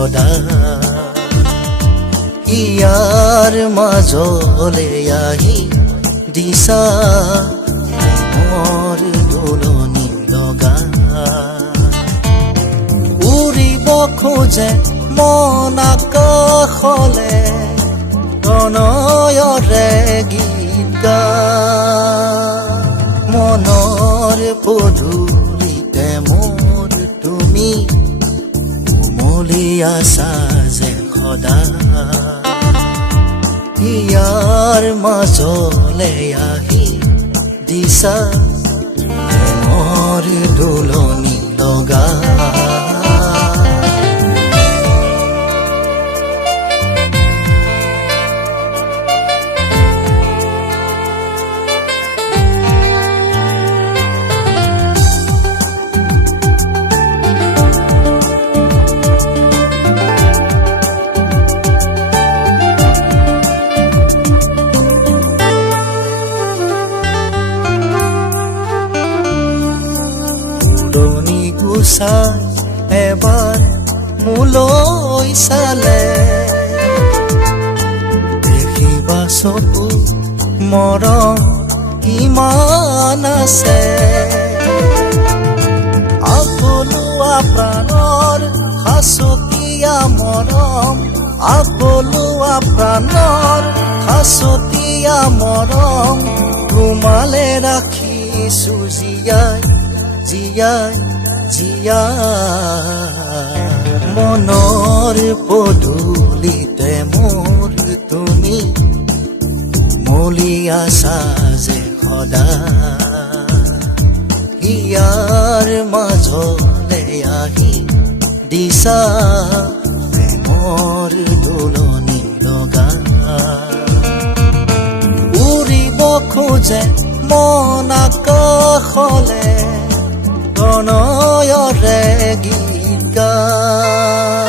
সদায় ইয়াৰ মাজলে আহি দিছা প্ৰেমৰ দোলনি লগা উৰিব খোজে মন আকাশলে প্ৰণয়ৰে গীত গায় মনৰ পদূলিতে মোৰ তুমি উমলি আছা যে সদায় ইয়াৰ মাজলে আহি দিছা প্ৰেমৰ দোলনি লগা গুচাই এবাৰ মোলৈ চালে দেখিবা চকু মৰম ইমান আছে আপলোৱা প্ৰাণৰ সাঁচতীয়া মৰম আপলোৱা প্ৰাণৰ সাঁচতীয়া মৰম তোমালে ৰাখিছো জীয়াই জীয়াই জিয়া মনৰ পদূলিতে মোৰ তুমি উমলি আছা যে সদায় ইয়াৰ মাজলে আহি দিছা প্ৰেমৰ দোলনি লগা উৰিব খোজে মন আকাশলে প্ৰণয়ৰে গীত গায়